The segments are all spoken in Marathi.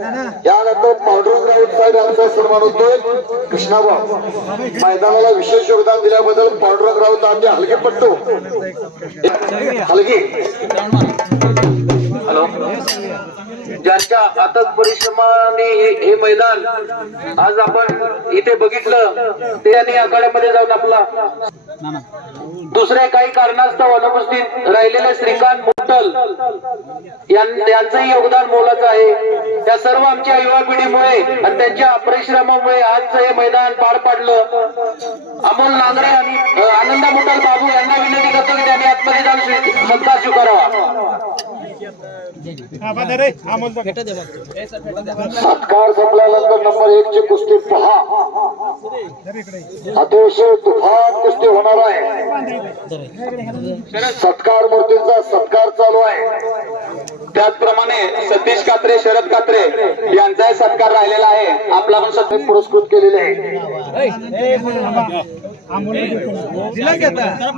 यानंतर पांडुरंग राऊत साहेब यांचा सन्मान होतोय. कृष्णाभाऊ मैदानाला विशेष योगदान दिल्याबद्दल पांडुरंग राऊत आमचे हलगे पट्टू. हलगे. हॅलो. ज्यांच्या अथक परिश्रमाने हे मैदान आज आपण इथे बघितलं ते त्यांनी आखाड्यामध्ये जाऊन आपला. दुसऱ्या काही कारणास्तव अनुपस्थित राहिलेले श्रीकांत यां- यांचंही योगदान मोलाचं आहे. त्या सर्व आमच्या युवा पिढीमुळे आणि त्यांच्या परिश्रमामुळे आजचं हे मैदान पार पाडलं. अमोल नांगरे आणि आनंदा मुट्टल बाबू यांना विनंती करतो की त्यांनी आतमध्ये जाऊन सत्कार स्वीकारावा. सत्कार संपल्यानंतर नंबर एक ची कुस्ती पहा. अतिशय तुफान कुस्ती होणार आहे. सत्कार मूर्तींचा सत्कार चालू आहे. त्याचप्रमाणे सतीश कात्रे शरद कात्रे यांचाही सत्कार राहिलेला आहे. आपला पण सत्कार पुरस्कृत केलेले आहे.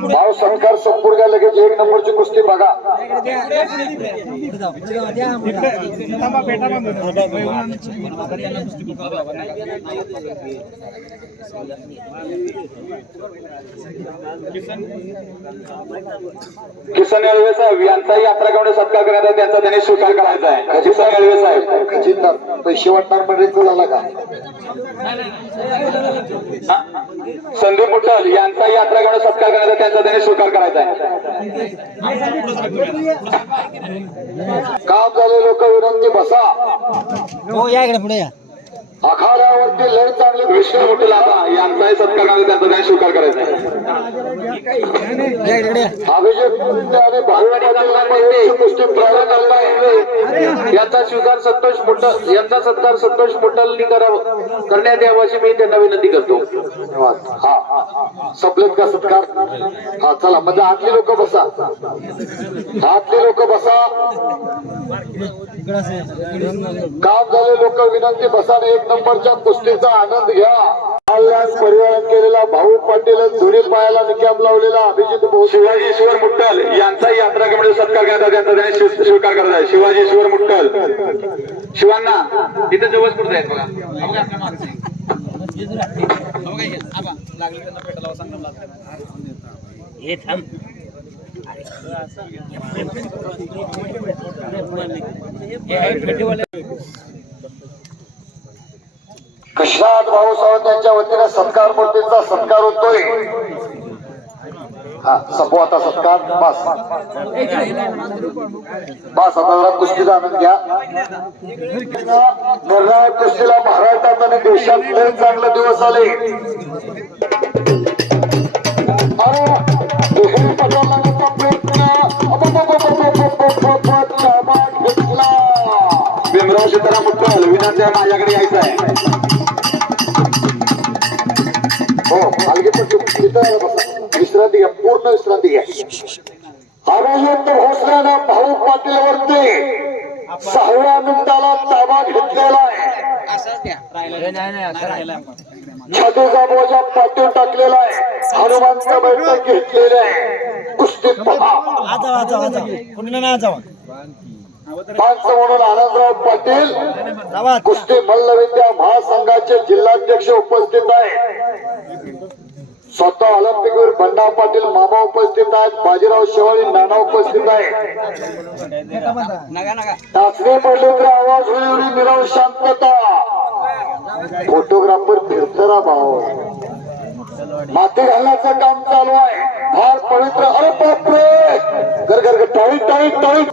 भाव शंकर संपूर्ण लगेच एक नंबरची कुस्ती बघा. किसन रेल्वे साहेब यांचाही यात्रा कडे सत्कार करण्यात आहे त्यांचा त्यांनी स्वीकार करायचा आहे. येळवे साहेब. खजिनदार पैसे वाटणार मंडळीचा झाला का? संदीप मुठल यांचाही यात्रा कडे सत्कार करण्यात आहे त्यांचा त्यांनी स्वीकार करायचा आहे. काम झाले लोक विनंती बसा? हो या इकडे पुढे या. आखाड्यावरती लय चांगले विष्णू मुठल आता यांचाही सत्कार करण्यात आहे, त्यांचा त्यांनी स्वीकार करायचा आहे. अभिजित आणि प्रारंभ झालेला आहे यांचा स्वीकार संतोष मुटल यांचा सत्कार संतोष मुटलनी करावं करण्यात यावं अशी मी त्यांना विनंती करतो. धन्यवाद. हा संपलेत का सत्कार? हा चला म्हणजे आतले लोक बसा. आतले लोक बसा. काम झाले लोक विनंती बसा एक नंबरच्या कुस्तीचा आनंद घ्या. कल्याण परिवारात केलेला भाऊ पाटील धुरी पायाला निकाम लावलेला अभिजित भाऊ. शिवाजी ईश्वर मुट्टल यांचाही यात्रा कमिटी सत्कार करण्यात त्यांचा त्यांनी स्वी- स्वीकार करत आहे शिवाजी ईश्वर मुट्टल. शिवांना तिथे जवळ कुठे आहेत बघा? इथे? लागले त्यांना हे थांब विश्वनाथ भाऊ साहेब यांच्या वतीने सत्कार मूर्तींचा सत्कार होतोय हा आता सत्कार बस बस आता जरा कुस्तीचा आनंद घ्या निर्णायक कुस्तीला महाराष्ट्रात आणि देशात लय चांगले दिवस आले भीमराव सीताराम माझ्याकडे यायचं आहे विश्रांती घ्या पूर्ण विश्रांती घ्या. अभिजित घोषणानं भाऊ पाटील वरती सहाव्या मिनिटाला ताबा घेतलेला आहे. छातीचा बोजा पाठीवर टाकलेला आहे. हनुमानचा बैठक घेतलेली आहे. कुस्ती पाच म्हणून आनंदराव पाटील कुस्ती मल्लविद्या महासंघाचे जिल्हाध्यक्ष उपस्थित आहेत. स्वतः ऑलिम्पिकवीर बंडा पाटील मामा उपस्थित आहेत. बाजीराव शेवाळी नाना उपस्थित आहेत. टाचणी पडली तर आवाज होईल निराव शांतता. फोटोग्राफर फिरतरा भाऊ. माती घालण्याचं काम चालू आहे. फार पवित्र. अरे बापरे! घर घर टाळी टाळी टाळी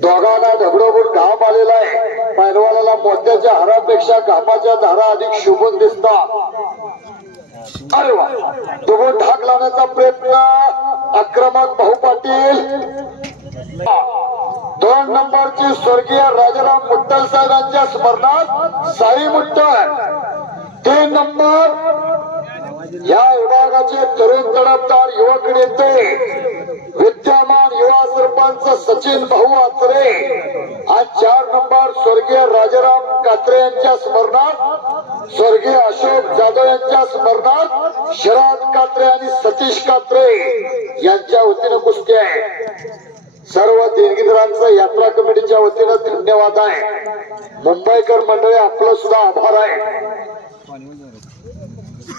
दोघांना दगडोबून घाम आलेला आहे. पैलवानाला मोत्याच्या हारापेक्षा घामाच्या धारा अधिक शोभून दिसतात. अरे वा दोघं लावण्याचा प्रयत्न आक्रमक भाऊ पाटील. दोन नंबरची स्वर्गीय राजाराम मुट्टल साहेबांच्या स्मरणात साई मुट्टल तीन नंबर. या विभागाचे तरुण तडफदार युवक नेते विद्या युवा सरपंच सचिन भाऊ आचरे आज चार नंबर स्वर्गीय राजाराम कात्रे यांच्या स्मरणात स्वर्गीय अशोक जाधव यांच्या स्मरणात शरद कात्रे आणि सतीश कात्रे यांच्या वतीनं कुस्ती आहे. सर्व देणगीदारांचं यात्रा कमिटीच्या वतीनं धन्यवाद आहे. मुंबईकर मंडळी आपलं सुद्धा आभार आहे.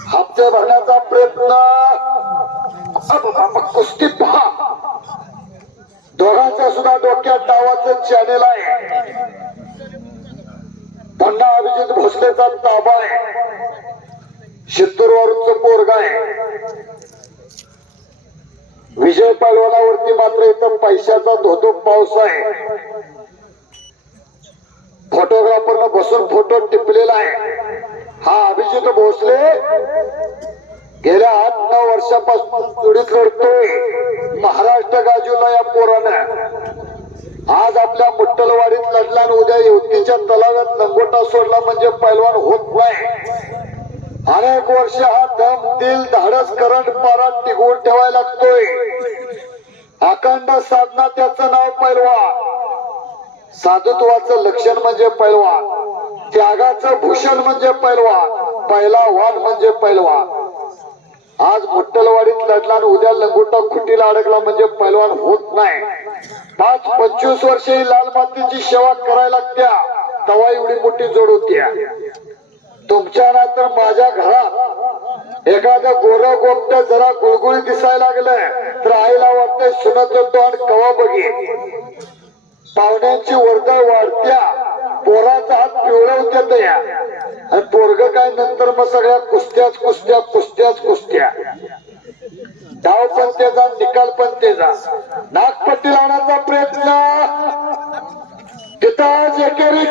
हप्ते भरण्याचा प्रयत्न. कुस्ती पहा. दोघांचा सुद्धा डोक्यात डावाचं चॅनेल आहे. पुन्हा अभिजित भोसलेचा ताबा आहे. शित्तूरवरचं पोरग आहे. विजय पैलवानावरती मात्र इथं पैशाचा धोधो पाऊस आहे. फोटोग्राफरनं बसून फोटो टिपलेला आहे. हा अभिजित भोसले. गेल्या आठ नऊ वर्षापासून जोडीत लढतोय. महाराष्ट्र या पोरानं. आज आपल्या मुट्टलवाडीत लढला आणि उद्या युतीच्या तलाव्यात लंगोटा सोडला म्हणजे पैलवान होत नाही. अनेक वर्ष हा दम दिल धाडस करंट पारा टिकवून ठेवायला लागतोय. अखंड साधना त्याचं नाव पैलवान. साधुत्वाचं लक्षण म्हणजे पैलवान. त्यागाचं भूषण म्हणजे पैलवान. पहिला वाद म्हणजे पैलवान. आज मुट्टलवाडीत लढला आणि उद्या लंगोटा खुटीला अडकला म्हणजे पैलवान होत नाही. पाच पंचवीस वर्ष ही लाल मातीची सेवा करायला लागत्या. तवा एवढी मोठी जोड होती. तुमच्या ना तर माझ्या घरात. एखादं गोर गोमट जरा गुळगुळी दिसायला लागलं तर आईला वाटतंय सुनत तोंड कवा बघे पाहुण्यांची वर्दळ वाढत्या. पोराचा हात पिवळवत्यात या आणि पोरग काय नंतर मग सगळ्या कुस्त्याच कुस्त्या कुस्त्याच कुस्त्या. डाव पण जा निकाल पण नागपट्टी लावण्याचा प्रयत्न. तिथं एकेरी